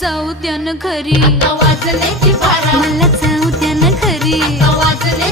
जाऊ द्या ना घरी, आता वाजले ची बारा, मला जाऊ द्या ना घरी. आता वाजले